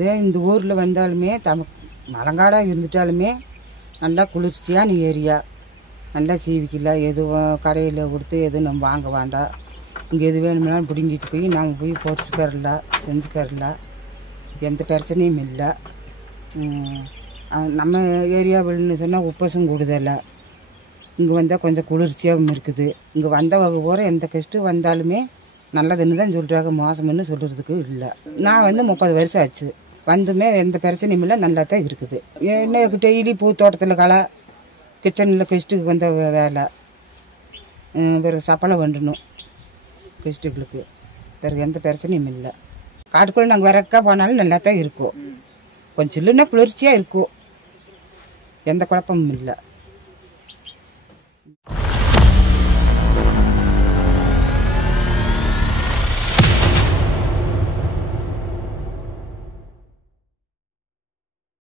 இதே இந்த ஊரில் வந்தாலுமே மலங்காடாக இருந்துட்டாலுமே நல்லா குளிர்ச்சியான ஏரியா. நல்லா சீவிக்கலாம், எதுவும் கடையில் கொடுத்து எதுவும் நம்ம வாங்க வேண்டாம். இங்கே எது வேணும்னாலும் பிடுங்கிட்டு போய் நாம் போய் பொறிச்சிக்கரலாம், செஞ்சுக்கரலாம். எந்த பிரச்சனையும் இல்லை. நம்ம ஏரியாவில்னு சொன்னால் உப்பசம் கூடுதலை. இங்கே வந்தால் கொஞ்சம் குளிர்ச்சியாகவும் இருக்குது. இங்கே வந்தவங்க பூரா எந்த கஷ்டம் வந்தாலுமே நல்லதுன்னு தான் சொல்கிறாங்க, மோசம்னு சொல்கிறதுக்கு இல்லை. நான் 30 வருஷம் ஆச்சு. வந்துமே எந்த பிரச்சனையும் இல்லை, நல்லா தான் இருக்குது. என்ன டெய்லி பூ தோட்டத்தில் களை, கிச்சனில் கெஸ்ட்டுக்கு வந்த வேலை, பிறகு சப்பளம் வேண்டணும் கெஸ்ட்டுகளுக்கு. பிறகு எந்த பிரச்சனையும் இல்லை. காட்டுக்குள்ளே நாங்கள் வரக்கா போனாலும் நல்லா தான் இருக்கும். கொஞ்சம் இல்லைன்னா குளிர்ச்சியாக இருக்கும், எந்த குழப்பமும் இல்லை.